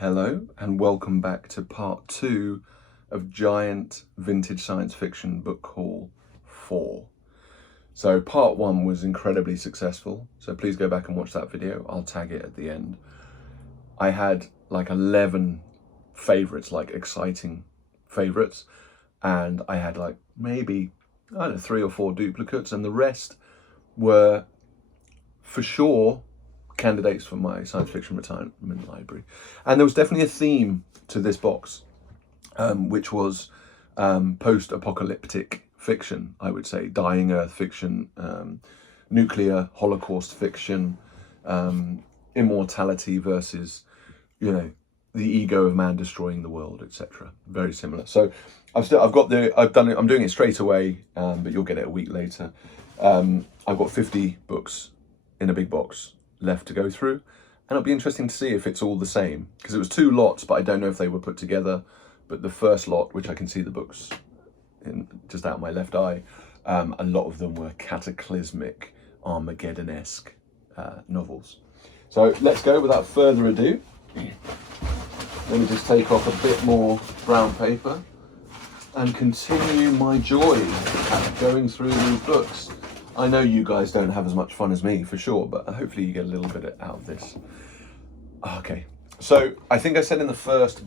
Hello and welcome back to part 2 of Giant Vintage Science Fiction Book Haul 4. So part 1 was incredibly successful, so please go back and watch that video. I'll tag it at the end. I had like 11 favourites, like exciting favourites, and I had like maybe, I don't know, 3 or 4 duplicates, and the rest were for sure candidates for my science fiction retirement library. And there was definitely a theme to this box, which was post-apocalyptic fiction, I would say, dying earth fiction, nuclear holocaust fiction, immortality versus, you know, the ego of man destroying the world, etc. Very similar. So I'm doing it straight away, but you'll get it a week later. I've got 50 books in a big box left to go through, and it'll be interesting to see if it's all the same, because it was 2 lots, but I don't know if they were put together. But the first lot, which I can see the books in just out my left eye, a lot of them were cataclysmic, Armageddon-esque novels. So let's go without further ado. Let me just take off a bit more brown paper and continue my joy at going through these books. I know you guys don't have as much fun as me, for sure, but hopefully you get a little bit out of this. Okay, so I think I said in the first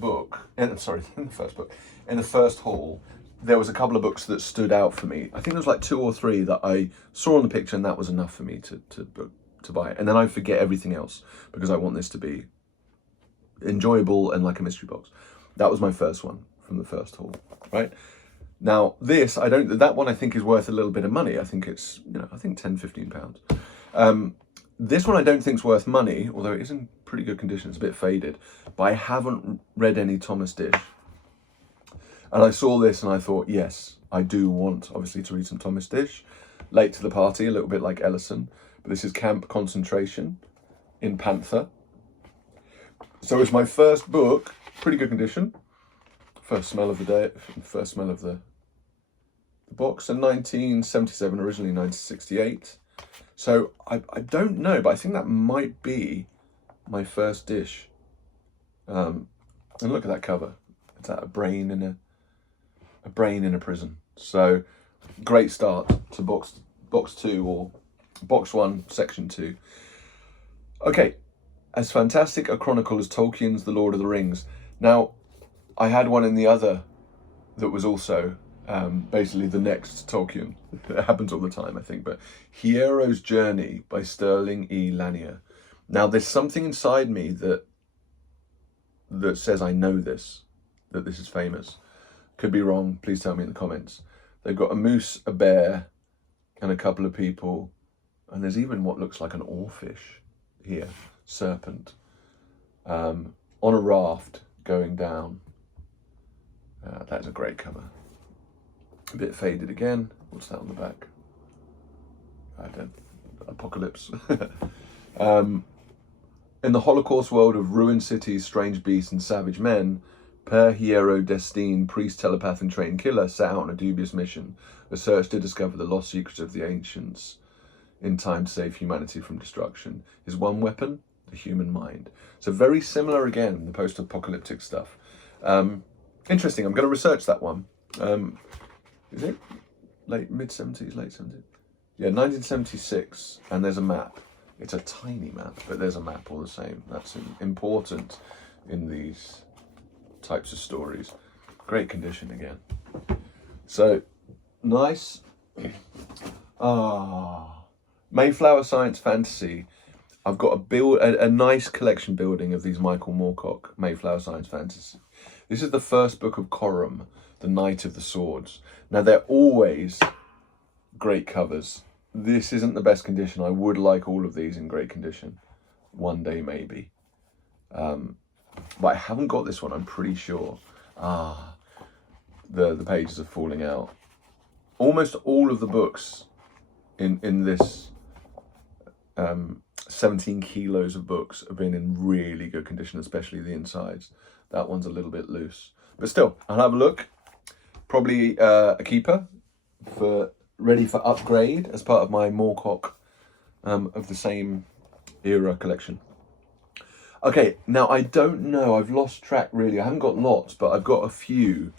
haul, there was a couple of books that stood out for me. I think there was like 2 or 3 that I saw on the picture, and that was enough for me to buy it. And then I forget everything else because I want this to be enjoyable and like a mystery box. That was my first one from the first haul, right? Now this, that one I think is worth a little bit of money. I think it's, I think £10–15. This one I don't think is worth money, although it is in pretty good condition. It's a bit faded, but I haven't read any Thomas Dish. And I saw this and I thought, yes, I do want obviously to read some Thomas Dish. Late to the party, a little bit like Ellison, but this is Camp Concentration in Panther. So it's my first book, pretty good condition. First smell of the day, first smell of the box, in 1977, originally 1968. So I don't know, but I think that might be my first Dish. And look at that cover. It's a brain in a prison. So great start to box 2, or box 1, section 2. Okay, as fantastic a chronicle as Tolkien's The Lord of the Rings. Now, I had one in the other that was also basically the next Tolkien. It happens all the time, I think, but Hero's Journey by Sterling E. Lanier. Now, there's something inside me that says I know this, that this is famous. Could be wrong, please tell me in the comments. They've got a moose, a bear, and a couple of people, and there's even what looks like an oarfish here, serpent, on a raft going down. That's a great cover. A bit faded again. What's that on the back? I don't. Apocalypse. In the Holocaust world of ruined cities, strange beasts, and savage men, Père Hiero Destine, priest, telepath, and trained killer, set out on a dubious mission, a search to discover the lost secrets of the ancients in time to save humanity from destruction. His one weapon, the human mind. So very similar again, the post-apocalyptic stuff. Interesting, I'm going to research that one. Is it mid-70s, late 70s? Yeah, 1976, and there's a map. It's a tiny map, but there's a map all the same. That's important in these types of stories. Great condition again. So, nice. Mayflower Science Fantasy. I've got a nice collection building of these Michael Moorcock Mayflower Science Fantasy. This is the first book of Coram, the Knight of the Swords. Now, they're always great covers. This isn't the best condition. I would like all of these in great condition. One day, maybe. But I haven't got this one, I'm pretty sure. The pages are falling out. Almost all of the books in this 17 kilos of books have been in really good condition, especially the insides. That one's a little bit loose. But still, I'll have a look. Probably a keeper, ready for upgrade as part of my Moorcock of the same era collection. Okay, now I don't know, I've lost track really. I haven't got lots, but I've got a few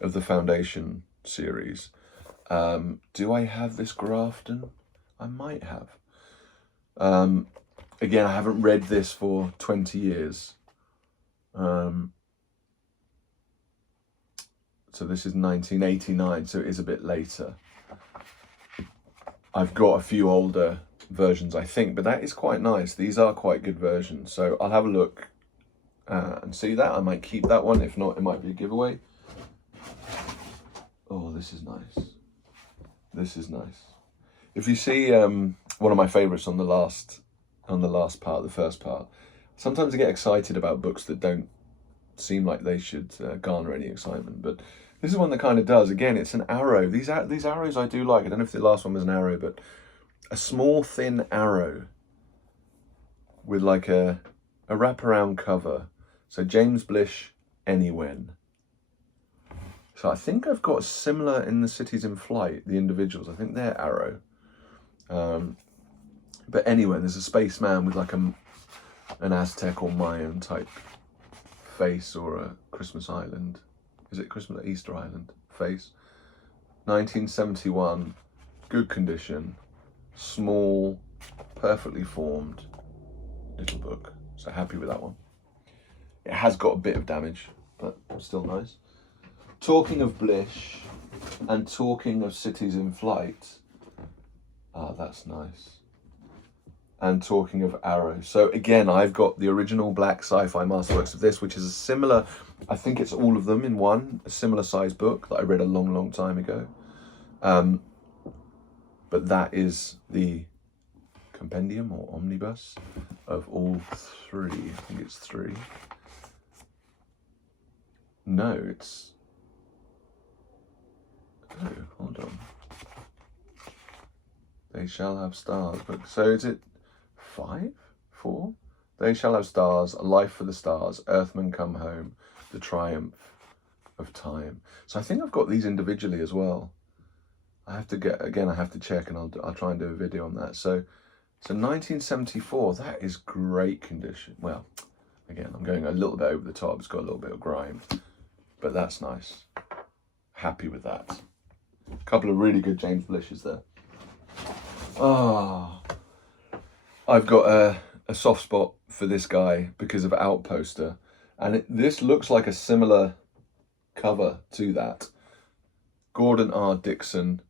of the Foundation series. Do I have this Grafton? I might have. Again, I haven't read this for 20 years. So this is 1989, so it is a bit later. I've got a few older versions, I think, but that is quite nice. These are quite good versions. So I'll have a look and see that. I might keep that one. If not, it might be a giveaway. Oh, this is nice. This is nice. If you see one of my favorites on the last part, the first part, sometimes I get excited about books that don't seem like they should garner any excitement, but this is one that kind of does. Again, it's an arrow. These arrows I do like. I don't know if the last one was an arrow, but a small thin arrow with like a wraparound cover. So James Blish, Anywhen. So I think I've got similar in The Cities in Flight, the individuals. I think they're arrow. But anyway, there's a spaceman with like an Aztec or Mayan type face, or a Christmas Island. Is it Christmas Easter Island face? 1971, good condition, small, perfectly formed little book. So happy with that one. It has got a bit of damage, but still nice. Talking of Blish and talking of Cities in Flight, that's nice. And talking of Arrow. So again, I've got the original black sci-fi masterworks of this, which is a similar, I think it's all of them in one, a similar size book that I read a long, long time ago. But that is the compendium or omnibus of all three. I think it's three. No, it's... Oh, hold on. They Shall Have Stars book. So is it 5? 4? They Shall Have Stars, A Life for the Stars, Earthmen Come Home, The Triumph of Time. So I think I've got these individually as well. I have to get, again, I have to check, and I'll try and do a video on that. So 1974, that is great condition. Well, again, I'm going a little bit over the top. It's got a little bit of grime, but that's nice. Happy with that. A couple of really good James Blishes there. Oh, I've got a soft spot for this guy because of Outposter, and this looks like a similar cover to that. Gordon R. Dixon,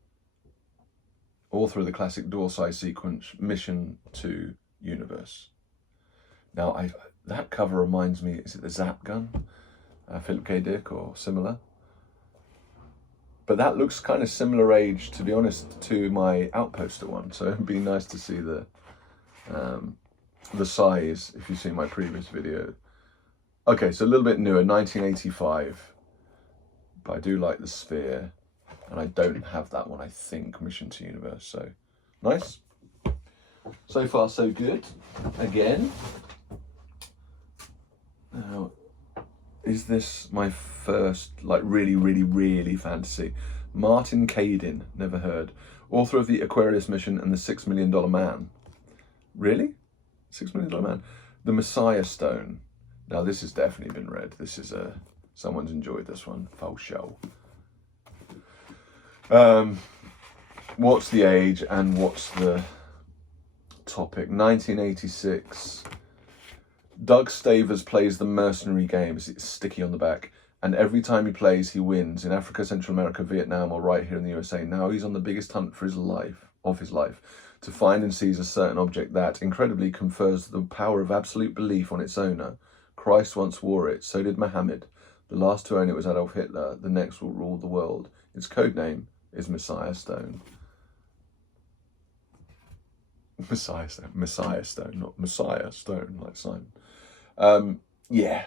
author of the classic Dorsai sequence, Mission to Universe. Now, that cover reminds me, is it the Zap Gun? Philip K. Dick or similar? But that looks kind of similar age, to be honest, to my Outposter one. So it'd be nice to see the size, if you've seen my previous video. Okay, so a little bit newer, 1985. But I do like the Sphere. And I don't have that one, I think, Mission to Universe. So, nice. So far, so good. Again. Now, is this my first, like, really, really, really fantasy? Martin Caidin, never heard. Author of the Aquarius Mission and the $6 Million Man. Really? $6 Million Man. The Messiah Stone. Now, this has definitely been read. This is someone's enjoyed this one. Faux show. What's the age and what's the topic? 1986. Doug Stavers plays the mercenary games. It's sticky on the back. And every time he plays, he wins in Africa, Central America, Vietnam, or right here in the USA. Now he's on the biggest hunt for his life, to find and seize a certain object that, incredibly, confers the power of absolute belief on its owner. Christ once wore it. So did Muhammad. The last to own it was Adolf Hitler. The next will rule the world. Its code name is Messiah Stone. Messiah Stone, not Messiah Stone, like Simon. Yeah,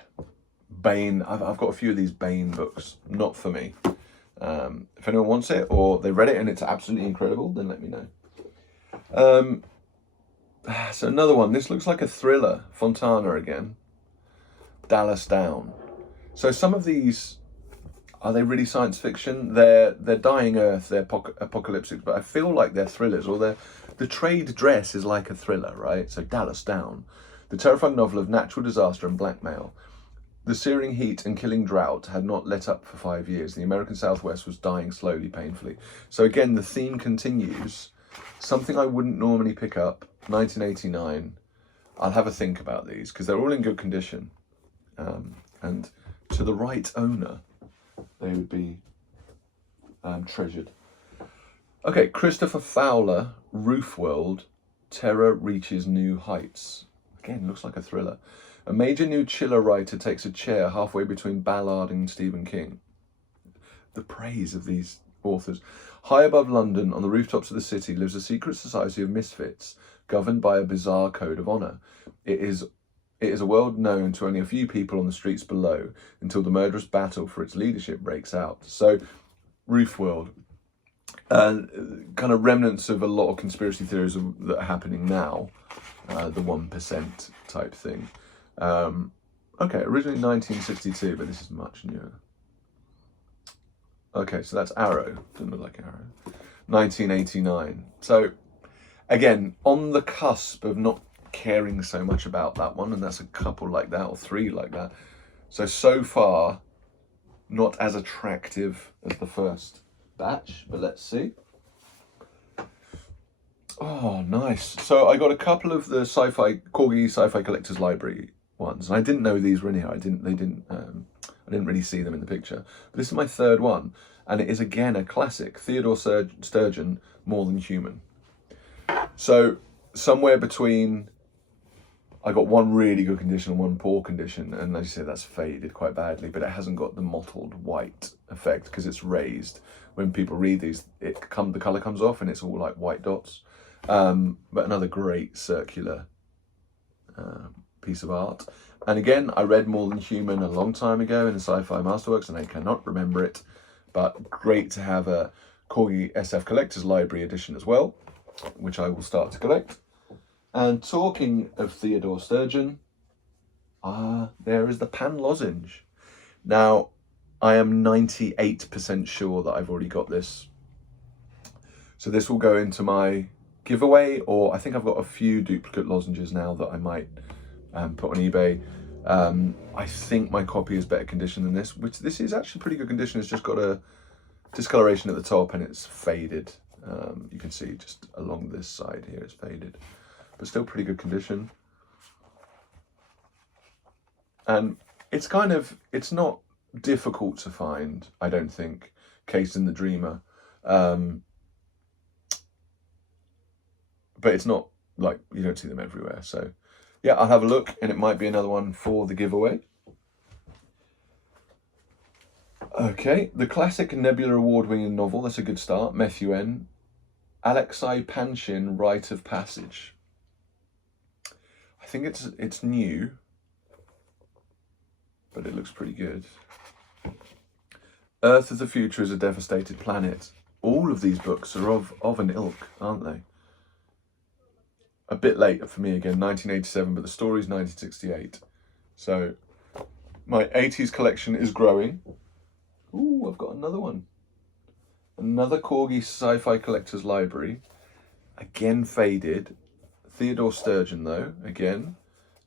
Bane. I've got a few of these Bane books. Not for me. If anyone wants it, or they read it and it's absolutely incredible, then let me know. So another one. This looks like a thriller. Fontana again. Dallas Down. So some of these, are they really science fiction? They're Dying Earth, they're apocalyptic, but I feel like they're thrillers, or the trade dress is like a thriller, right? So Dallas Down. The terrifying novel of natural disaster and blackmail. The searing heat and killing drought had not let up for 5 years. The American Southwest was dying slowly, painfully. So again, the theme continues. Something I wouldn't normally pick up, 1989. I'll have a think about these because they're all in good condition. And to the right owner, they would be treasured. Okay, Christopher Fowler, Roof World, Terror Reaches New Heights. Again, looks like a thriller. A major new chiller writer takes a chair halfway between Ballard and Stephen King. The praise of these authors. High above London, on the rooftops of the city, lives a secret society of misfits, governed by a bizarre code of honour. It is a world known to only a few people on the streets below, until the murderous battle for its leadership breaks out. So, Roof World. Kind of remnants of a lot of conspiracy theories that are happening now. The 1% type thing. Okay, originally 1962, but this is much newer. Okay, so that's Arrow. Doesn't look like Arrow. 1989. So, again, on the cusp of not caring so much about that one, and that's a couple like that, or 3 like that. So far, not as attractive as the first batch, but let's see. Oh, nice. So I got a couple of the Corgi Sci-Fi Collectors Library ones, and I didn't know these were in here. I didn't really see them in the picture. But this is my 3rd one, and it is again a classic, Theodore Sturgeon, More Than Human. So somewhere between, I got one really good condition and one poor condition, and as you say, that's faded quite badly, but it hasn't got the mottled white effect because it's raised. When people read these, the colour comes off and it's all like white dots. But another great circular piece of art. And again, I read More Than Human a long time ago in the Sci-Fi Masterworks, and I cannot remember it, but great to have a Corgi SF Collector's Library edition as well, which I will start to collect. And talking of Theodore Sturgeon, there is the Pan Lozenge. Now, I am 98% sure that I've already got this. So this will go into my giveaway, or I think I've got a few duplicate lozenges now that I might put on eBay. I think my copy is better condition than this, which this is actually pretty good condition. It's just got a discoloration at the top and it's faded. You can see just along this side here it's faded, but still pretty good condition. And it's it's not difficult to find, I don't think, Case in the Dreamer. But it's not like, you don't see them everywhere. So yeah, I'll have a look, and it might be another one for the giveaway. Okay, the classic Nebula Award-winning novel, that's a good start, Methuen, Alexei Panshin, Rite of Passage. I think it's new, but it looks pretty good. Earth of the Future is a Devastated Planet. All of these books are of an ilk, aren't they? A bit later for me again, 1987, but the story's 1968. So my 80s collection is growing. Ooh, I've got another one. Another Corgi Sci-Fi Collector's Library. Again faded. Theodore Sturgeon though, again.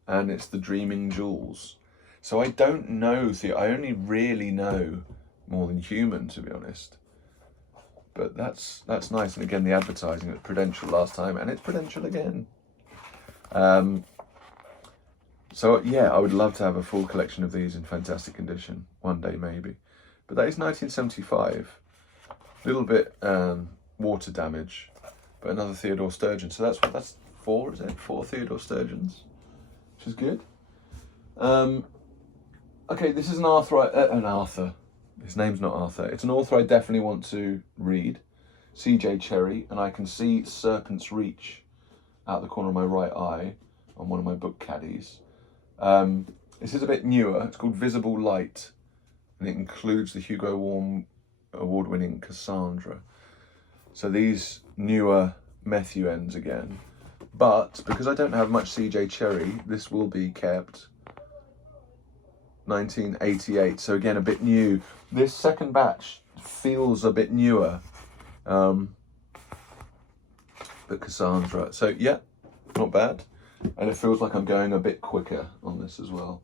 And it's The Dreaming Jewels. So I don't know, I only really know More Than Human, to be honest. But that's nice. And again, the advertising at Prudential last time, and it's Prudential again. So yeah, I would love to have a full collection of these in fantastic condition one day, maybe. But that is 1975. A little bit water damage, but another Theodore Sturgeon. So that's 4, is it? 4 Theodore Sturgeons, which is good. Okay, this is an Arthur. His name's not Arthur. It's an author I definitely want to read, C.J. Cherryh, and I can see Serpent's Reach out the corner of my right eye on one of my book caddies. This is a bit newer. It's called Visible Light, and it includes the Hugo Award-winning Cassandra. So these newer Methuens again. But because I don't have much C.J. Cherryh, this will be kept. 1988, so again a bit new. This second batch feels a bit newer, but Cassandra, so yeah, not bad. And it feels like I'm going a bit quicker on this as well.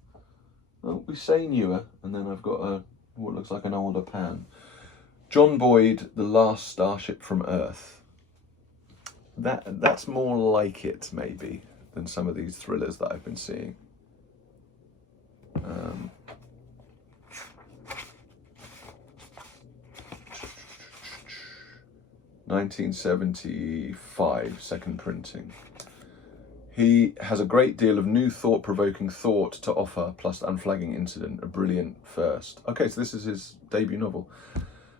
We say newer, and then I've got what looks like an older pan. John Boyd, The Last Starship from Earth. That's more like it, maybe, than some of these thrillers that I've been seeing. 1975, second printing. He has a great deal of new thought-provoking thought to offer, plus Unflagging Incident, a brilliant first. Okay, so this is his debut novel.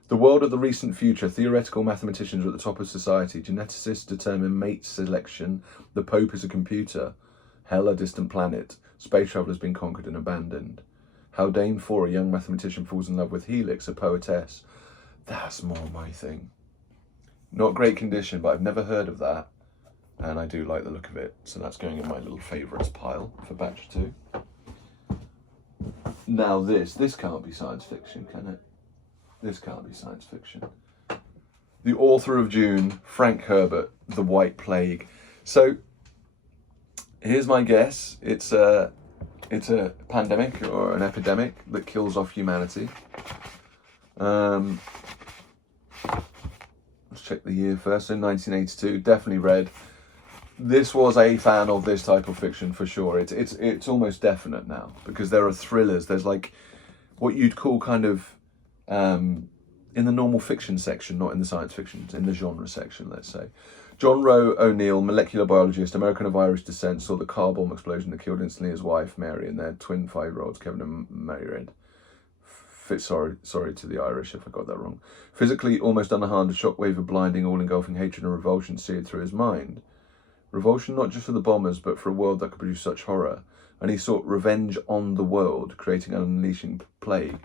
The world of the recent future. Theoretical mathematicians are at the top of society. Geneticists determine mate selection. The Pope is a computer. Hell, a distant planet. Space travel has been conquered and abandoned. How Dame 4, a young mathematician, falls in love with Helix, a poetess. That's more my thing. Not great condition, but I've never heard of that. And I do like the look of it. So that's going in my little favourites pile for batch 2. Now this can't be science fiction, can it? This can't be science fiction. The author of June, Frank Herbert, The White Plague. So here's my guess. It's a pandemic or an epidemic that kills off humanity. Let's check the year first. In 1982, definitely read. This was a fan of this type of fiction for sure. It's almost definite now because there are thrillers. There's like what you'd call kind of in the normal fiction section, not in the science fiction, in the genre section, let's say. John Rowe O'Neill, molecular biologist, American of Irish descent, saw the car bomb explosion that killed instantly his wife Mary and their twin 5-year-olds Kevin and Mary. Sorry to the Irish if I got that wrong. Physically almost unharmed, a shockwave of blinding, all-engulfing hatred and revulsion seared through his mind. Revulsion not just for the bombers, but for a world that could produce such horror. And he sought revenge on the world, creating an unleashing plague.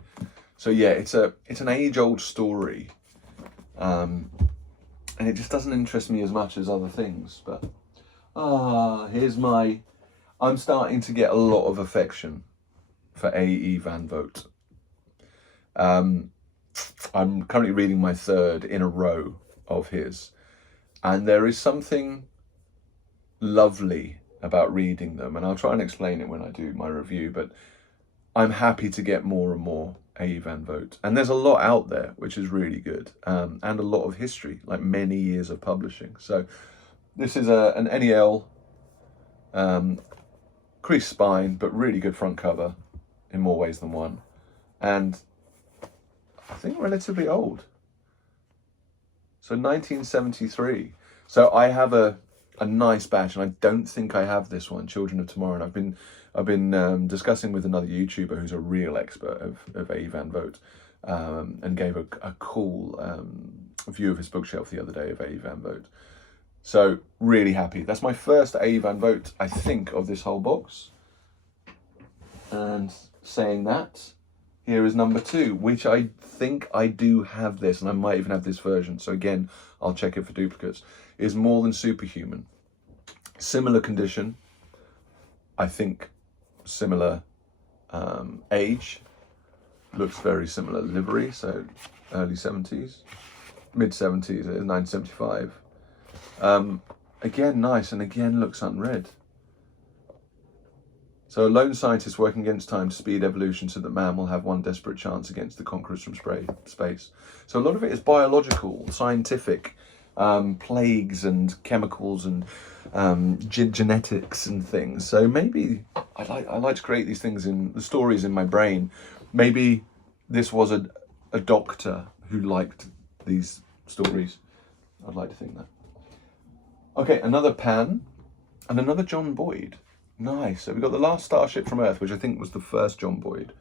So yeah, it's an age-old story. And it just doesn't interest me as much as other things. But I'm starting to get a lot of affection for A.E. Van Vogt. I'm currently reading my third in a row of his, and there is something lovely about reading them, and I'll try and explain it when I do my review, but I'm happy to get more and more A.E. Van Vogt, and there's a lot out there which is really good, and a lot of history, like many years of publishing. So this is an NEL creased spine, but really good front cover in more ways than one, and I think relatively old. So 1973. So I have a nice batch, and I don't think I have this one, Children of Tomorrow. And I've been discussing with another YouTuber who's a real expert of A. Van Vogt, and gave a cool view of his bookshelf the other day of A. Van Vogt. So really happy. That's my first A. Van Vogt, I think, of this whole box. And saying that, here is number 2, which I think I do have this, and I might even have this version. So again, I'll check it for duplicates. Is More Than Superhuman. Similar condition. I think similar age. Looks very similar livery. So early 70s, mid 70s, 1975. Again, nice, and again looks unread. So a lone scientist working against time to speed evolution so that man will have one desperate chance against the conquerors from space. So a lot of it is biological, scientific, plagues and chemicals and genetics and things. So maybe I like to create these things in the stories in my brain. Maybe this was a doctor who liked these stories. I'd like to think that. Okay, another pan and another John Boyd. Nice. So we've got The Last Starship from Earth, which I think was the first John Boyd.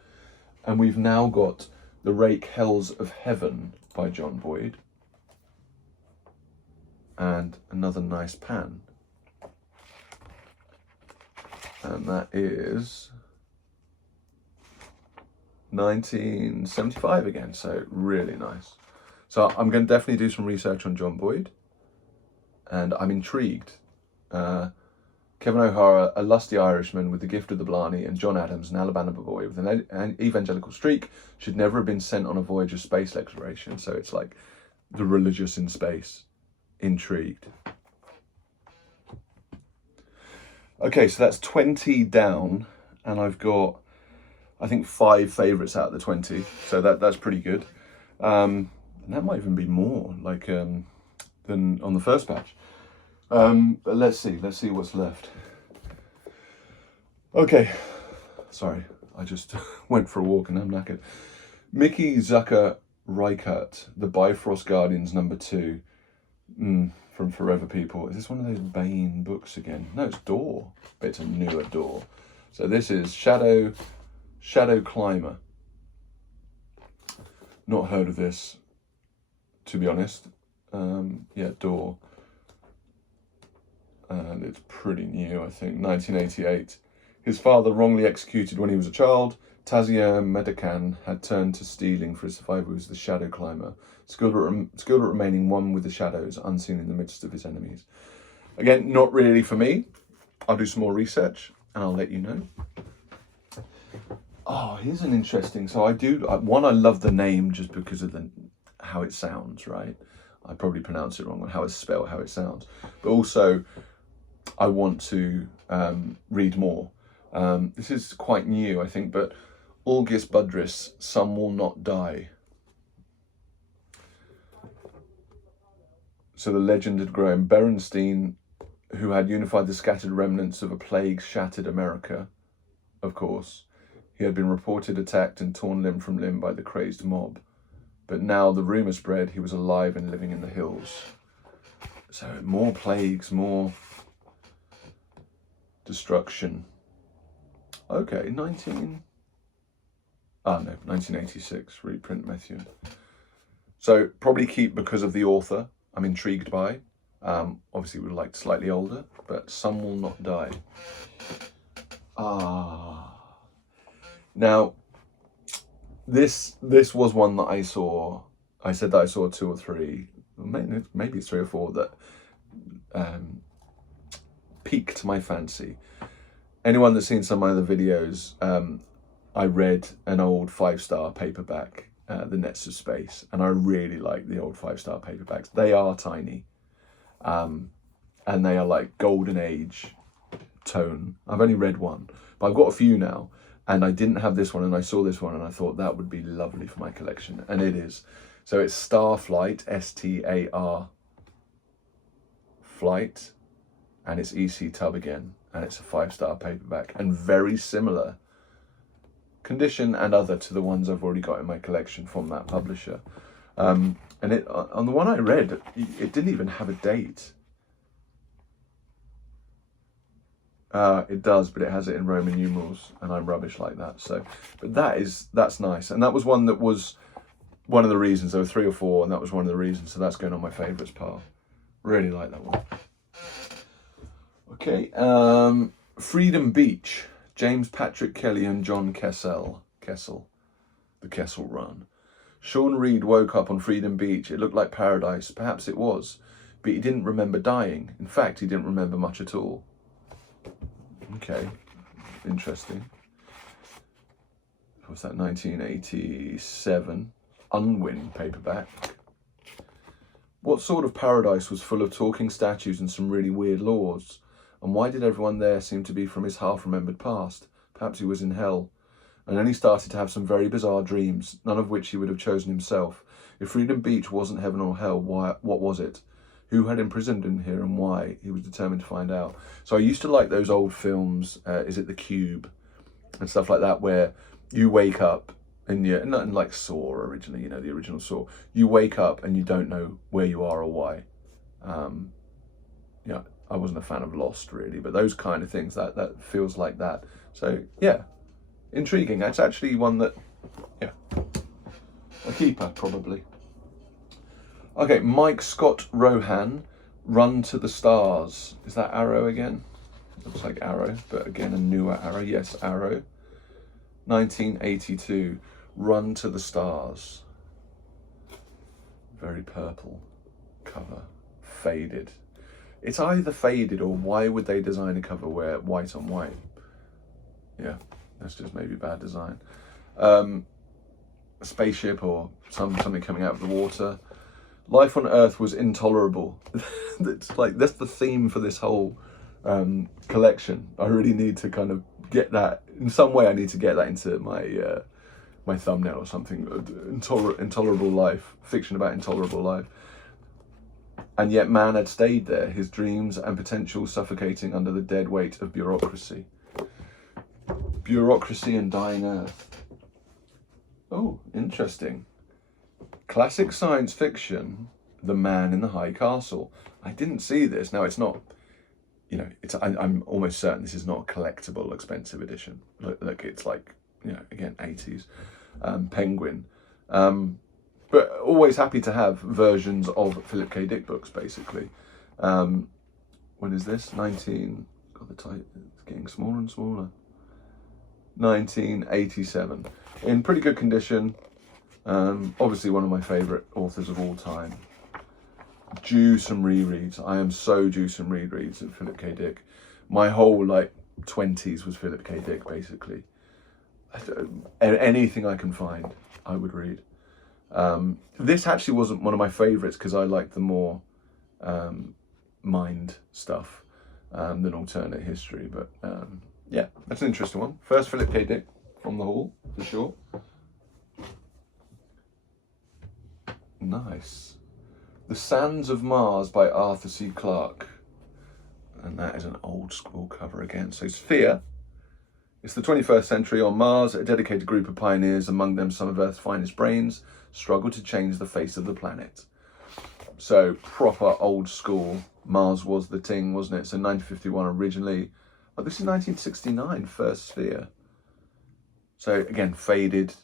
And we've now got The Rake Hells of Heaven by John Boyd. And another nice pan. And that is 1975 again, so really nice. So I'm going to definitely do some research on John Boyd. And I'm intrigued. Kevin O'Hara, a lusty Irishman with the gift of the Blarney, and John Adams, an Alabama boy with an evangelical streak, should never have been sent on a voyage of space exploration. So it's like the religious in space. Intrigued. Okay, so that's 20 down, and I've got, I think, 5 favourites out of the 20, so that's pretty good. And that might even be more, like, than on the first batch. But let's see what's left. Okay, sorry, I just went for a walk and I'm knackered. Mickey Zucker Reichert, The Bifrost Guardians #2, from Forever People. Is this one of those Bane books again? No, it's Door, but it's a newer Door. So this is Shadow Climber. Not heard of this, to be honest. Yeah, Door. And it's pretty new, I think, 1988. His father, wrongly executed when he was a child, Tazier Medakan had turned to stealing for his survival as the Shadow Climber, skilled at remaining one with the shadows, unseen in the midst of his enemies. Again, not really for me. I'll do some more research and I'll let you know. Oh, here's an interesting. So I love the name just because of how it sounds, right? I probably pronounce it wrong on how it's spelled, how it sounds. But also, I want to read more. This is quite new, I think, but August Budris, Some Will Not Die. So the legend had grown. Berenstein, who had unified the scattered remnants of a plague-shattered America, of course. He had been reported attacked and torn limb from limb by the crazed mob. But now the rumour spread he was alive and living in the hills. So more plagues, more destruction. Okay, 1986, reprint Methuen. So probably keep because of the author. I'm intrigued by. Obviously would like slightly older, but Some Will Not Die. Now, this was one that I saw. I said that I saw 2 or 3, maybe 3 or 4 that piqued my fancy. Anyone that's seen some of my other videos, I read an old 5-star paperback, The Nets of Space, and I really like the old 5-star paperbacks. They are tiny, and they are like golden age tone. I've only read one, but I've got a few now, and I didn't have this one, and I saw this one, and I thought that would be lovely for my collection, and it is. So it's Starflight, S-T-A-R Flight, and it's EC Tub again, and it's a 5-star paperback, and very similar condition and other to the ones I've already got in my collection from that publisher. And it on the one I read, it didn't even have a date. It does, but it has it in Roman numerals, and I'm rubbish like that. So, but that's nice, and that was one that was one of the reasons. There were 3 or 4, and that was one of the reasons. So that's going on my favourites pile. Really like that one. Okay, Freedom Beach, James Patrick Kelly and John Kessel, the Kessel Run. Sean Reed woke up on Freedom Beach. It looked like paradise. Perhaps it was, but he didn't remember dying. In fact, he didn't remember much at all. Okay, interesting. What's that, 1987? Unwin paperback. What sort of paradise was full of talking statues and some really weird laws? And why did everyone there seem to be from his half-remembered past? Perhaps he was in hell. And then he started to have some very bizarre dreams, none of which he would have chosen himself. If Freedom Beach wasn't heaven or hell, what was it? Who had imprisoned him here and why? He was determined to find out. So I used to like those old films, Is It the Cube? And stuff like that, where you wake up and not like Saw originally, you know, the original Saw. You wake up and you don't know where you are or why. Yeah, I wasn't a fan of Lost really, but those kind of things, that feels like that. So yeah, intriguing. That's actually one that, yeah, a keeper probably. Okay, Mike Scott Rohan, Run to the Stars. Is that Arrow again? Looks like Arrow, but again, a newer Arrow. Yes, Arrow. 1982, Run to the Stars. Very purple cover, faded. It's either faded or why would they design a cover where white on white? Yeah, that's just maybe bad design. A spaceship or something coming out of the water. Life on Earth was intolerable. That's the theme for this whole collection. I really need to kind of get that in some way. I need to get that into my my thumbnail or something. Intolerable life, fiction about intolerable life. And yet man had stayed there, his dreams and potential suffocating under the dead weight of bureaucracy. Bureaucracy and dying earth. Oh, interesting. Classic science fiction, The Man in the High Castle. I didn't see this. Now, it's not, you know, I'm almost certain this is not a collectible, expensive edition. Look, it's like, you know, again, 80s, Penguin. But always happy to have versions of Philip K. Dick books, basically. When is this? God, the type, it's getting smaller and smaller. 1987. In pretty good condition. Obviously one of my favourite authors of all time. Due some rereads. I am so due some rereads of Philip K. Dick. My whole, like, 20s was Philip K. Dick, basically. Anything I can find, I would read. This actually wasn't one of my favourites because I like the more mind stuff than alternate history. But yeah, that's an interesting one. First Philip K. Dick from the hall, for sure. Nice. The Sands of Mars by Arthur C. Clarke. And that is an old school cover again. So Sphere. It's the 21st century on Mars. A dedicated group of pioneers, among them some of Earth's finest brains, struggle to change the face of the planet. So proper old school. Mars was the ting, wasn't it? So 1951 originally. Oh, this is 1969, first Sphere. So again, faded,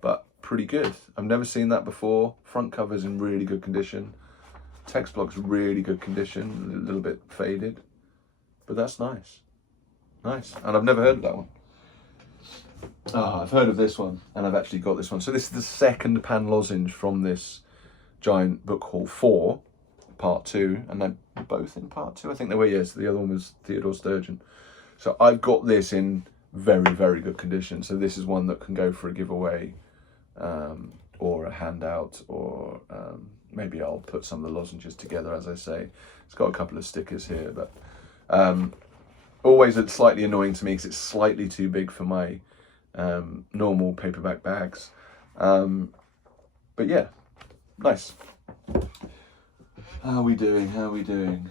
but pretty good. I've never seen that before. Front cover's in really good condition. Text block's really good condition, a little bit faded, but that's nice. Nice. And I've never heard of that one. I've heard of this one, and I've actually got this one. So this is the second pan lozenge from this giant book haul 4, part 2, and they're both in part 2. I think they were, yes. The other one was Theodore Sturgeon. So I've got this in very, very good condition. So this is one that can go for a giveaway, or a handout, or maybe I'll put some of the lozenges together, as I say. It's got a couple of stickers here, but always it's slightly annoying to me because it's slightly too big for my normal paperback bags. But yeah, nice. How are we doing? How are we doing?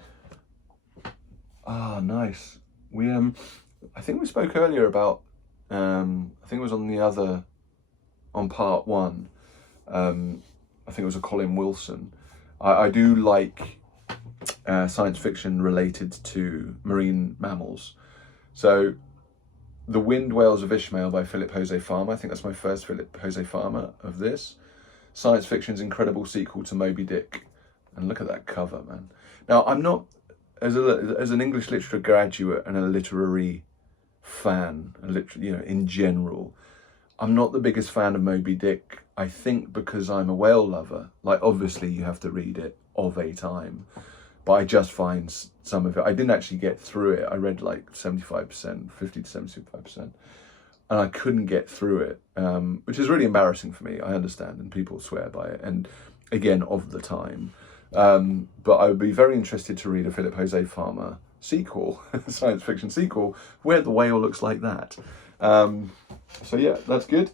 Nice. We I think we spoke earlier about I think it was on part 1. I think it was a Colin Wilson. I do like science fiction related to marine mammals. So The Wind Whales of Ishmael by Philip Jose Farmer. I think that's my first Philip Jose Farmer of this. Science fiction's incredible sequel to Moby Dick. And look at that cover, man. Now, I'm not, as an English literature graduate and a literary fan, you know, in general, I'm not the biggest fan of Moby Dick. I think because I'm a whale lover. Like, obviously you have to read it of a time, but I just find some of it, I didn't actually get through it. I read like 75%, 50 to 75%, and I couldn't get through it, which is really embarrassing for me. I understand, and people swear by it, and again, of the time. But I would be very interested to read a Philip Jose Farmer sequel, science fiction sequel, where the whale looks like that. So yeah, that's good.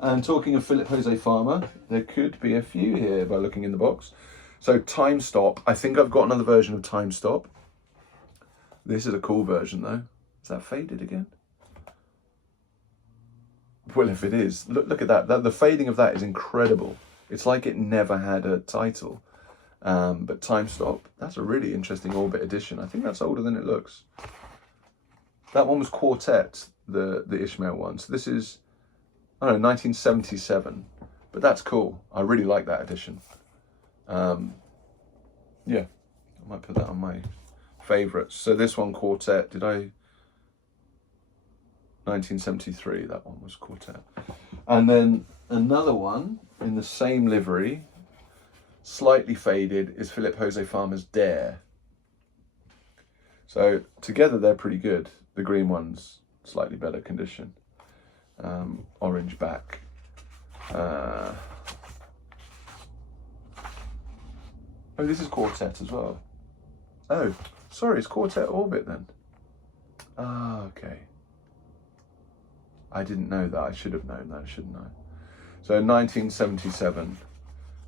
And talking of Philip Jose Farmer, there could be a few here by looking in the box. So Time Stop, I think I've got another version of Time Stop. This is a cool version though. Is that faded again? Well, if it is, look at that. The fading of that is incredible. It's like it never had a title. But Time Stop, that's a really interesting Orbit edition. I think that's older than it looks. That one was Quartet, the Ishmael one. So this is, I don't know, 1977. But that's cool. I really like that edition. Yeah, I might put that on my favourites. So this one, Quartet, 1973, that one was Quartet. And then another one in the same livery, slightly faded, is Philip Jose Farmer's Dare. So together they're pretty good. The green one's slightly better condition. Orange back. Oh, this is Quartet as well. Oh, Sorry, it's Quartet Orbit then. Ah, okay. I didn't know that. I should have known that, shouldn't I? So 1977.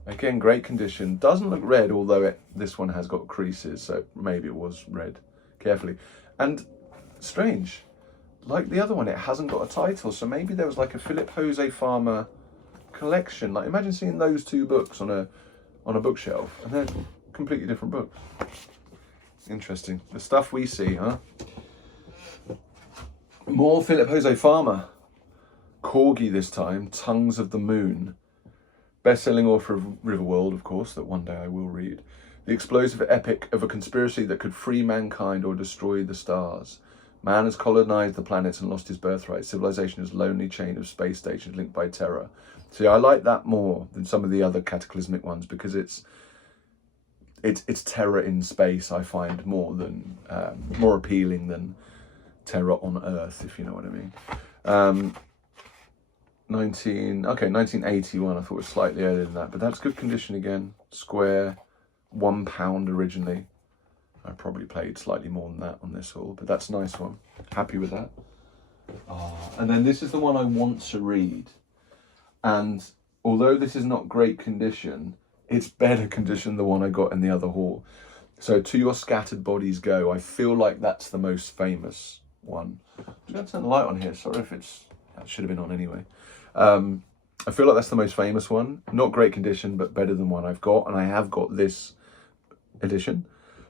Again, great condition. Doesn't look red, although this one has got creases, so maybe it was red. Carefully. And strange, like the other one, it hasn't got a title, so maybe there was like a Philip Jose Farmer collection. Like, imagine seeing those two books on a bookshelf, and they're completely different books. Interesting. The stuff we see, huh? More Philip Jose Farmer. Corgi this time, Tongues of the Moon. Best-selling author of Riverworld, of course, that one day I will read. The explosive epic of a conspiracy that could free mankind or destroy the stars. Man has colonized the planets and lost his birthright. Civilization is a lonely chain of space stations linked by terror. See, I like that more than some of the other cataclysmic ones because it's terror in space. I find more appealing than terror on Earth, if you know what I mean. 1981. I thought it was slightly earlier than that, but that's good condition again. Square, £1 originally. I probably paid slightly more than that on this haul, but that's a nice one. Happy with that. Oh, and then this is the one I want to read. And although this is not great condition, it's better condition than the one I got in the other haul. So To Your Scattered Bodies Go. I feel like that's the most famous one. I'm going to turn the light on here. Sorry if that should have been on anyway. I feel like that's the most famous one. Not great condition, but better than one I've got. And I have got this edition.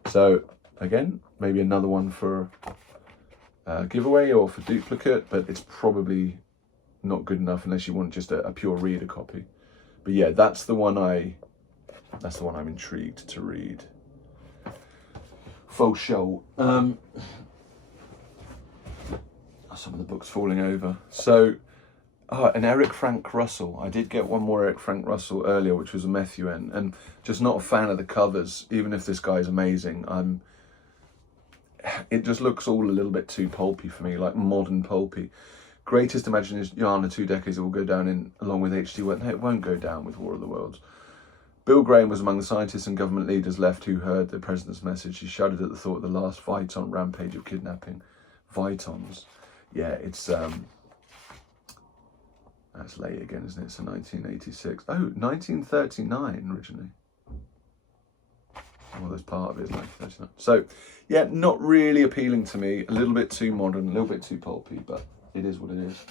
So again, maybe another one for giveaway or for duplicate, but it's probably not good enough unless you want just a pure reader copy. But yeah, that's the one I'm intrigued to read. Faux show. Some of the books falling over. So, an Eric Frank Russell. I did get one more Eric Frank Russell earlier, which was a Methuen, and just not a fan of the covers, even if this guy's amazing. It just looks all a little bit too pulpy for me, like modern pulpy. Greatest imagination, Yarn of 2 decades, it will go down along with H.G. Wells. No, it won't go down with War of the Worlds. Bill Graham was among the scientists and government leaders left who heard the president's message. He shuddered at the thought of the last Viton rampage of kidnapping. Vitons. Yeah, it's that's late again, isn't it? So 1986. Oh, 1939 originally. Well, there's part of it is 1939. So, yeah, not really appealing to me. A little bit too modern, a little bit too pulpy, but it is what it is.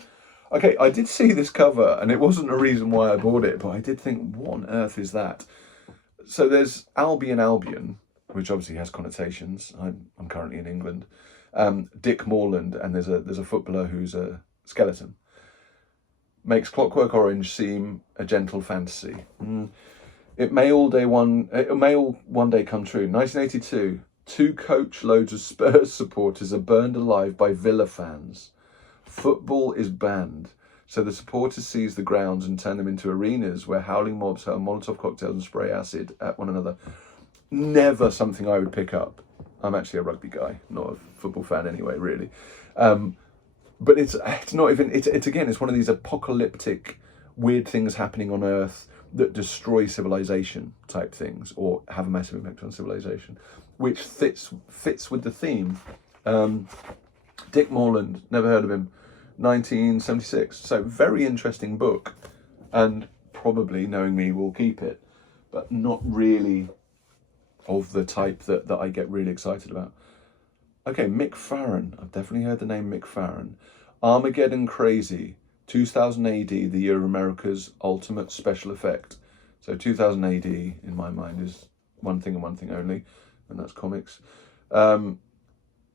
Okay, I did see this cover, and it wasn't a reason why I bought it, but I did think, what on earth is that? So there's Albion, which obviously has connotations. I'm currently in England. Dick Morland, and there's a footballer who's a skeleton. Makes Clockwork Orange seem a gentle fantasy. It may all one day come true. 1982, 2 coach loads of Spurs supporters are burned alive by Villa fans. Football is banned, so the supporters seize the grounds and turn them into arenas where howling mobs hurl Molotov cocktails and spray acid at one another. Never something I would pick up. I'm actually a rugby guy, not a football fan anyway, really. But it's not even, it's again, it's one of these apocalyptic, weird things happening on Earth that destroy civilization type things, or have a massive impact on civilization, which fits with the theme. Dick Morland, never heard of him. 1976. So very interesting book, and probably, knowing me, will keep it, but not really of the type that I get really excited about. Okay, Mick Farren. I've definitely heard the name Mick Farren. Armageddon Crazy, 2000 AD, the year of America's ultimate special effect. So 2000 AD, in my mind, is one thing and one thing only, and that's comics.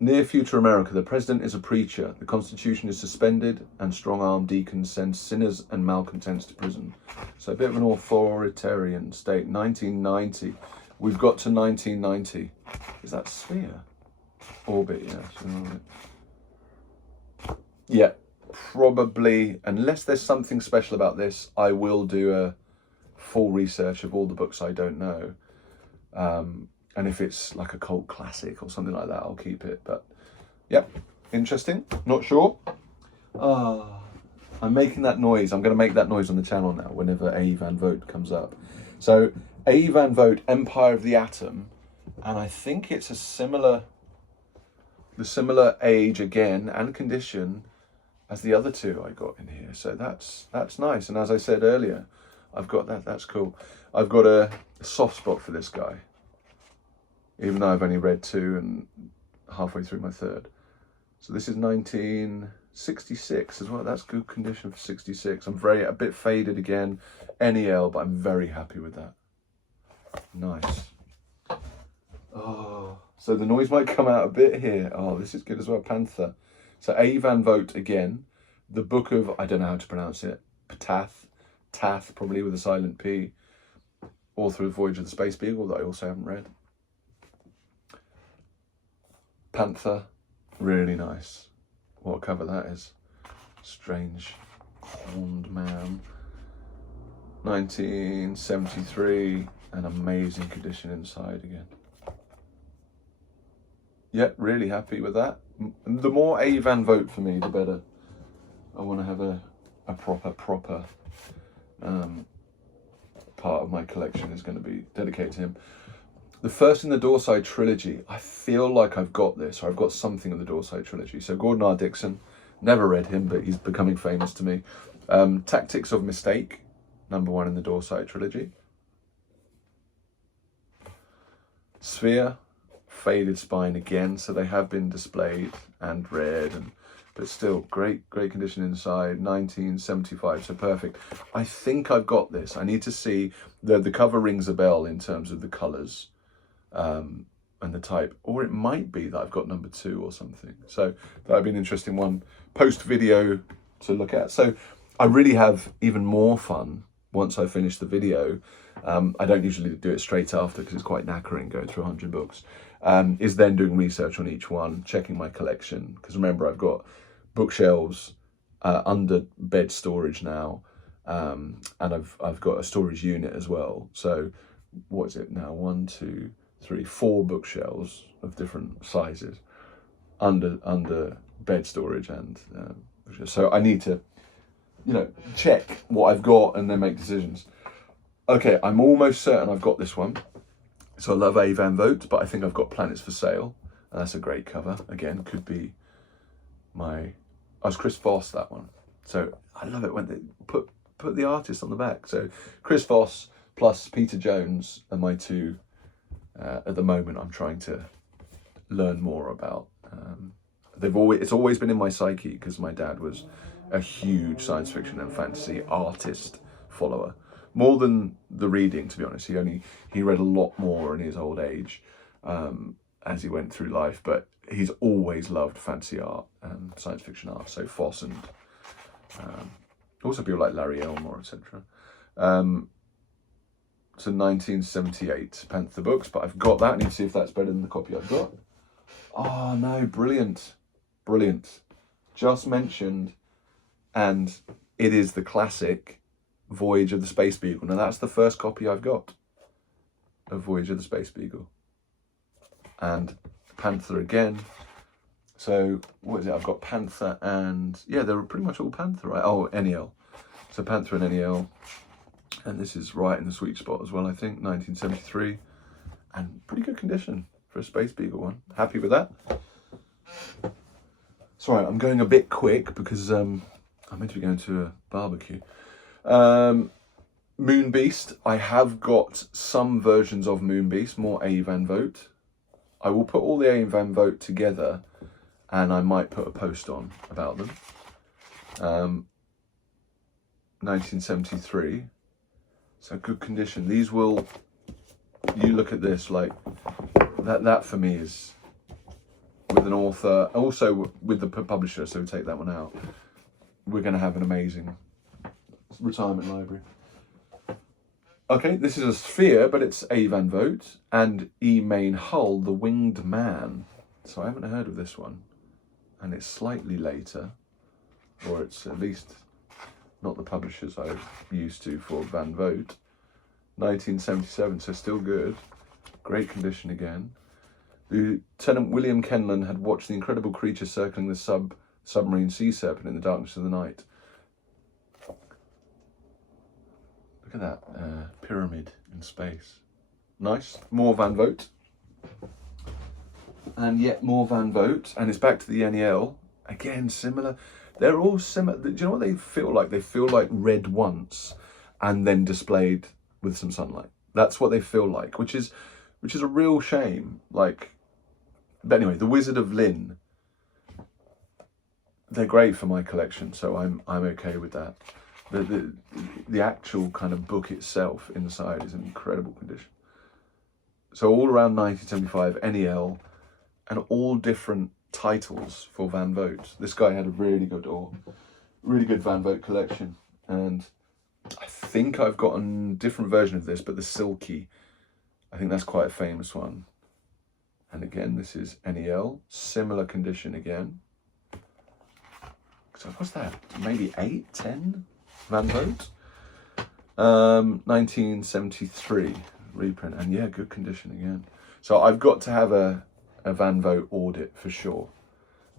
Near future America, the president is a preacher, the Constitution is suspended, and strong-armed deacons send sinners and malcontents to prison. So a bit of an authoritarian state. 1990. We've got to 1990. Is that Sphere? Orbit, yes. Yeah, probably, unless there's something special about this, I will do a full research of all the books I don't know. And if it's like a cult classic or something like that, I'll keep it. But, yep, interesting. Not sure. I'm making that noise. I'm going to make that noise on the channel now whenever A. Van Vogt comes up. So, A. Van Vogt, Empire of the Atom. And I think it's a similar the similar age again and condition as the other two I got in here. So that's nice. And as I said earlier, I've got that's cool. I've got a soft spot for this guy, even though I've only read 2 and halfway through my 3rd. So this is 1966 as well. That's good condition for 66. I'm a bit faded again, NEL, but I'm very happy with that. Nice. Oh, so the noise might come out a bit here. Oh, this is good as well. Panther. So A. Van Vogt again. The book of, I don't know how to pronounce it, Tath, probably with a silent P. Author of Voyage of the Space Beagle, that I also haven't read. Panther, really nice. What a cover that is. Strange Horned Man. 1973, an amazing condition inside again. Yep, really happy with that. The more A. Van Vogt for me, the better. I want to have a proper part of my collection is going to be dedicated to him. The first in the Doorside trilogy, I feel like I've got this, or I've got something of the Doorside trilogy. So Gordon R. Dixon, never read him, but he's becoming famous to me. Tactics of Mistake, #1 in the Doorside trilogy. Sphere, Faded Spine again, so they have been displayed and read, but still great condition inside. 1975, so perfect. I think I've got this. I need to see, the cover rings a bell in terms of the colours and the type, or it might be that I've got #2 or something. So that'd be an interesting one post video to look at. So I really have even more fun once I finish the video. I don't usually do it straight after because it's quite knackering going through 100 books. Is then doing research on each one, checking my collection, because remember I've got bookshelves under bed storage now, and I've got a storage unit as well. So what is it now? 1, 2, 3, 4 bookshelves of different sizes under bed storage, and so I need to, check what I've got and then make decisions. Okay, I'm almost certain I've got this one. So I love A. Van Vogt, but I think I've got Planets for Sale, and that's a great cover. Again, could be my, I was Chris Voss, that one. So I love it when they put the artist on the back. So Chris Voss plus Peter Jones are my two, at the moment, I'm trying to learn more about. It's always been in my psyche because my dad was a huge science fiction and fantasy artist follower. More than the reading, to be honest. He read a lot more in his old age as he went through life, but he's always loved fantasy art and science fiction art. So Foss and also people like Larry Elmore, etc. So 1978 Panther books, but I've got that. I need to see if that's better than the copy I've got. Oh no, brilliant. Just mentioned, and it is the classic Voyage of the Space Beagle. Now that's the first copy I've got of Voyage of the Space Beagle. And Panther again. So what is it? I've got Panther and, yeah, they're pretty much all Panther, right? Oh, NEL. So Panther and NEL. And this is right in the sweet spot as well, I think, 1973. And pretty good condition for a Space Beagle one. Happy with that. Sorry, I'm going a bit quick because I'm meant to be going to a barbecue. Moon Beast, I have got some versions of Moon Beast, more A. Van Vogt. I will put all the A. Van Vogt together and I might put a post on about them. 1973, so good condition. These will, you look at this, like that for me is with an author, also with the publisher, so we take that one out. We're going to have an amazing retirement library. Okay, this is a Sphere, but it's A. Van Vogt and E. Main Hull, The Winged Man. So I haven't heard of this one, and it's slightly later, or it's at least not the publishers I'm used to for Van Vogt. 1977, so still good. Great condition again. Lieutenant William Kenlon had watched the incredible creature circling the submarine sea serpent in the darkness of the night. Look at that pyramid in space. Nice. More Van Vogt. And yet more Van Vogt, and it's back to the NEL. Again, similar. They're all similar. Do you know what they feel like? They feel like read once and then displayed with some sunlight. That's what they feel like, which is a real shame. Like, but anyway, The Wizard of Lynn. They're great for my collection, so I'm okay with that. The actual kind of book itself inside is in incredible condition. So all around 1975, NEL, and all different titles for Van Vogt. This guy had a really good Van Vogt collection, and I think I've got a different version of this, but the Silky, I think that's quite a famous one. And again, this is NEL, similar condition again. So what's that? Maybe 8, 10 Van Vogt? 1973 reprint, and yeah, good condition again. So I've got to have a Van Vogt audit for sure,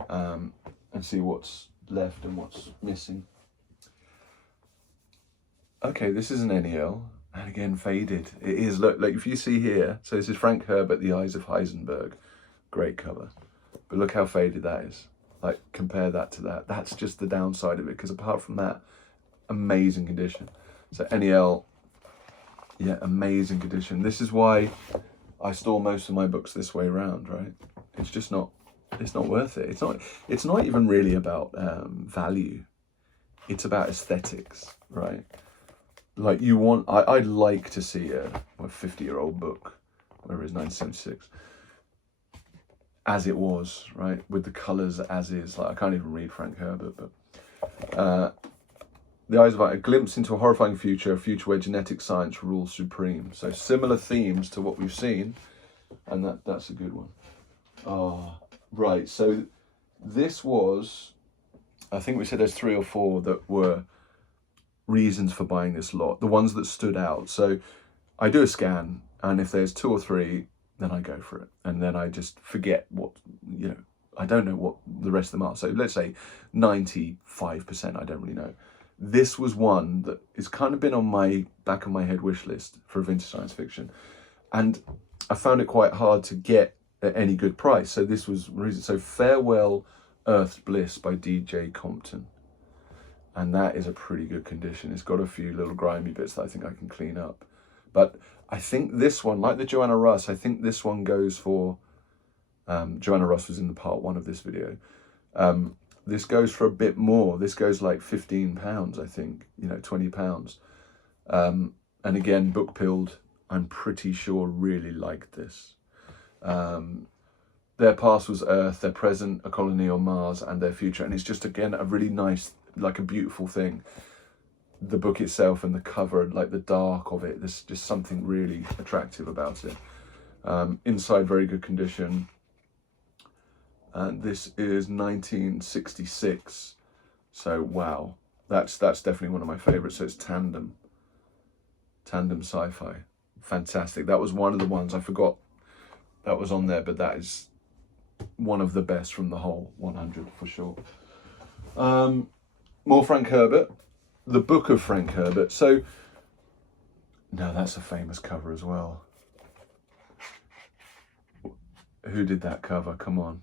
and see what's left and what's missing. Okay, this is an NEL, and again faded. It is, look, like if you see here, so this is Frank Herbert, The Eyes of Heisenberg, great cover, but look how faded that is. Like, compare that to that. That's just the downside of it, because apart from that, amazing condition. So NEL, yeah, amazing condition. This is why I store most of my books this way around, right? It's just not, it's not worth it. It's not even really about value. It's about aesthetics, right? Like I'd like to see a 50-year-old book, whatever it is, 1976, as it was, right? With the colours as is. Like, I can't even read Frank Herbert, but The Eyes of a glimpse into a horrifying future, a future where genetic science rules supreme. So similar themes to what we've seen, and that's a good one. Oh, right. So this was, I think we said there's 3 or 4 that were reasons for buying this lot, the ones that stood out. So I do a scan, and if there's 2 or 3, then I go for it. And then I just forget what, I don't know what the rest of them are. So let's say 95%, I don't really know. This was one that has kind of been on my back of my head wish list for vintage science fiction. And I found it quite hard to get at any good price. So this was reason. So Farewell Earth's Bliss by DJ Compton. And that is a pretty good condition. It's got a few little grimy bits that I think I can clean up. But I think this one, like the Joanna Russ, I think this one goes for, Joanna Russ was in the part 1 of this video. This goes for a bit more. This goes like £15, I think, £20. And again, Book Pilled, I'm pretty sure really liked this. Their past was Earth, their present a colony on Mars, and their future. And it's just, again, a really nice, like a beautiful thing. The book itself and the cover, like the dark of it, there's just something really attractive about it. Inside, very good condition. And this is 1966. So wow, that's definitely one of my favorites. So it's Tandem Sci-Fi, fantastic. That was one of the ones I forgot that was on there, but that is one of the best from the whole 100 for sure. More Frank Herbert, the Book of Frank Herbert. So no, that's a famous cover as well. Who did that cover? Come on.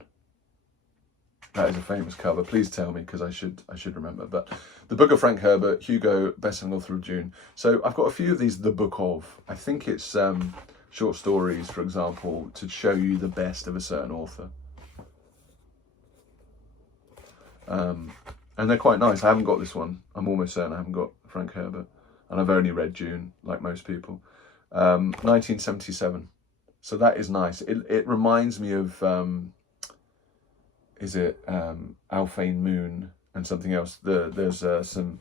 That is a famous cover. Please tell me, because I should remember. But the Book of Frank Herbert, Hugo, bestselling author of June. So I've got a few of these. The Book of, I think it's short stories, for example, to show you the best of a certain author. And they're quite nice. I haven't got this one. I'm almost certain I haven't got Frank Herbert, and I've only read June, like most people. 1977. So that is nice. It reminds me of. Is it Alphane Moon and something else? There's some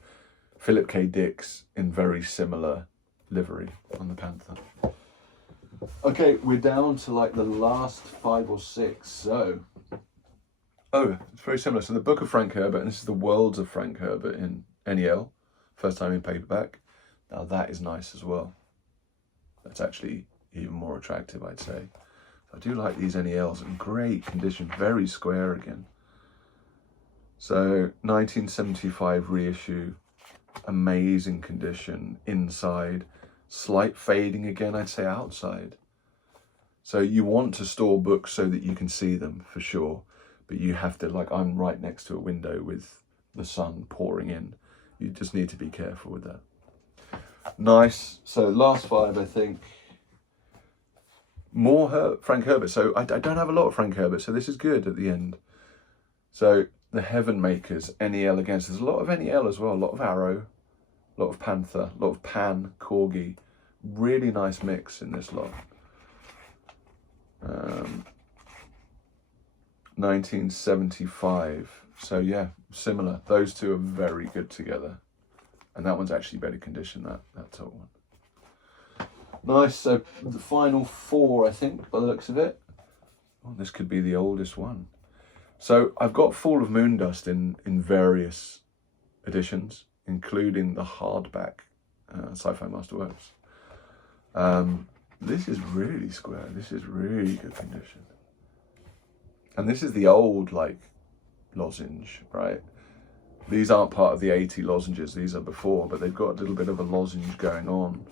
Philip K. Dicks in very similar livery on the Panther. Okay, we're down to like the last 5 or 6. So, oh, it's very similar. So the Book of Frank Herbert, and this is the Worlds of Frank Herbert in NEL, first time in paperback. Now that is nice as well. That's actually even more attractive, I'd say. I do like these NELs in great condition, very square again. So 1975 reissue, amazing condition inside, slight fading again, I'd say outside. So you want to store books so that you can see them for sure, but you have to, like, I'm right next to a window with the sun pouring in. You just need to be careful with that. Nice. So last 5, I think. More Frank Herbert. So I don't have a lot of Frank Herbert, so this is good at the end. So the Heaven Makers, NEL against. There's a lot of NEL as well. A lot of Arrow, a lot of Panther, a lot of Pan, Corgi. Really nice mix in this lot. 1975. So yeah, similar. Those two are very good together. And that one's actually better condition, that top one. Nice. So the final 4, I think, by the looks of it. Oh, this could be the oldest one. So I've got Fall of Moondust in various editions, including the hardback Sci-Fi Masterworks. This is really square. This is really good condition. And this is the old, like, lozenge, right? These aren't part of the 80 lozenges. These are before, but they've got a little bit of a lozenge going on.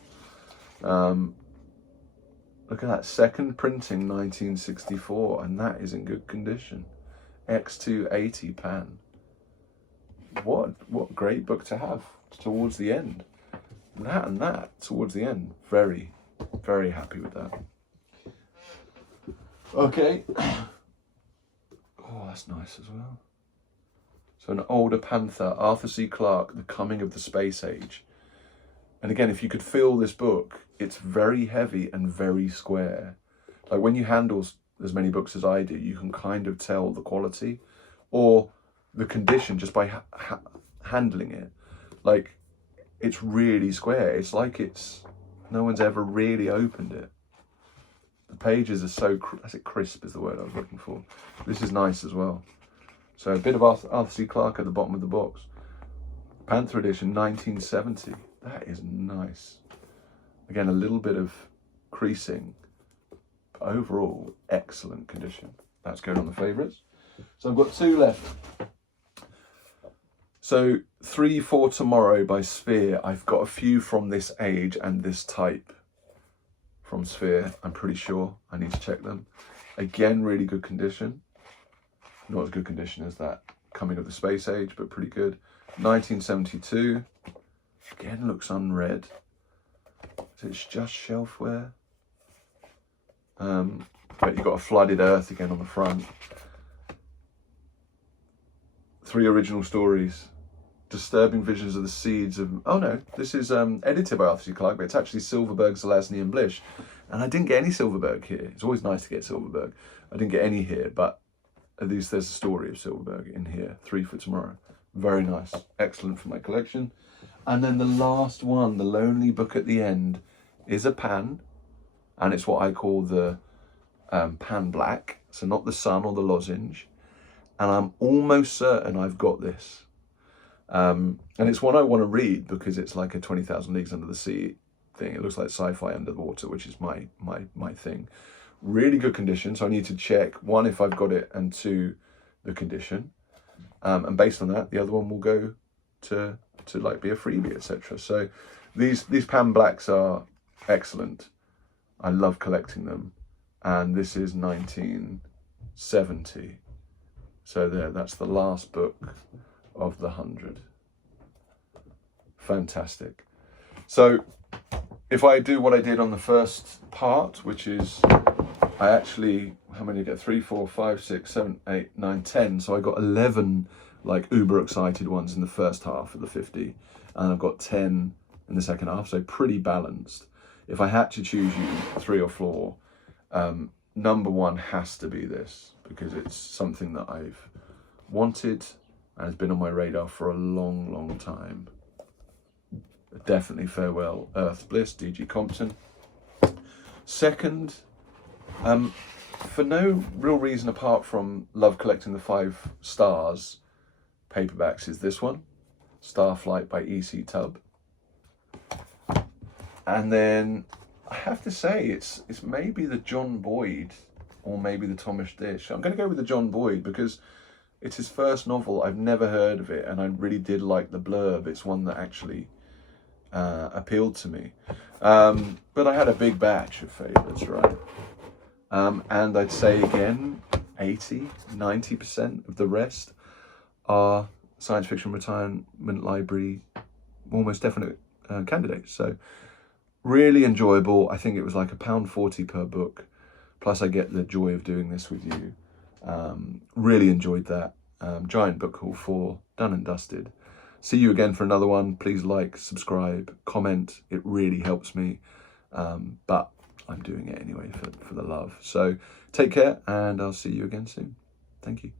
Look at that, second printing, 1964, and that is in good condition. X280 Pan. What great book to have towards the end. That and that towards the end. Very, very happy with that. Okay. Oh, that's nice as well. So an older Panther, Arthur C. Clarke, The Coming of the Space Age. And again, if you could feel this book, it's very heavy and very square. Like when you handle as many books as I do, you can kind of tell the quality or the condition just by handling it. Like, it's really square. It's like no one's ever really opened it. The pages are so, crisp is the word I was looking for. This is nice as well. So a bit of Arthur C. Clarke at the bottom of the box. Panther edition, 1970. That is nice. Again, a little bit of creasing, but overall, excellent condition. That's going on the favourites. So I've got 2 left. So 3 for Tomorrow by Sphere. I've got a few from this age and this type from Sphere, I'm pretty sure. I need to check them. Again, really good condition. Not as good condition as that Coming of the Space Age, but pretty good. 1972. Again, looks unread. So it's just shelfware. But you've got a Flooded Earth again on the front. 3 original stories. Disturbing Visions of the Seeds of... Oh no, this is edited by Arthur C. Clarke, but it's actually Silverberg, Zelazny and Blish. And I didn't get any Silverberg here. It's always nice to get Silverberg. I didn't get any here, but at least there's a story of Silverberg in here. 3 for Tomorrow. Very nice. Excellent for my collection. And then the last one, the lonely book at the end, is a Pan. And it's what I call the Pan Black. So not the sun or the lozenge. And I'm almost certain I've got this. And it's one I want to read because it's like a 20,000 Leagues Under the Sea thing. It looks like sci-fi under the water, which is my thing. Really good condition. So I need to check, 1, if I've got it, and 2, the condition. And based on that, the other one will go to like be a freebie, etc. So these Pan Blacks are excellent. I love collecting them. And this is 1970. So that's the last book of the 100. Fantastic. So if I do what I did on the first part, which is I actually, how many did I get? 3, 4, 5, 6, 7, 8, 9, 10. So I got 11 like uber excited ones in the first half of the 50, and I've got 10 in the second half. So pretty balanced. If I had to choose 3 or 4, number 1 has to be this because it's something that I've wanted and has been on my radar for a long, long time. Definitely Farewell Earth Bliss, D.G. Compton. Second, for no real reason apart from love collecting the 5 stars paperbacks, is this one, Starflight by E.C. Tubb. And then I have to say it's maybe the John Boyd or maybe the Thomas Dish. I'm going to go with the John Boyd because it's his first novel. I've never heard of it and I really did like the blurb. It's one that actually appealed to me. But I had a big batch of favourites, right? And I'd say again, 80–90% of the rest are science fiction retirement library, almost definite candidates. So really enjoyable. I think it was like £1.40 per book. Plus I get the joy of doing this with you. Really enjoyed that. Giant book haul 4, done and dusted. See you again for another one. Please like, subscribe, comment. It really helps me. But I'm doing it anyway for the love. So take care, and I'll see you again soon. Thank you.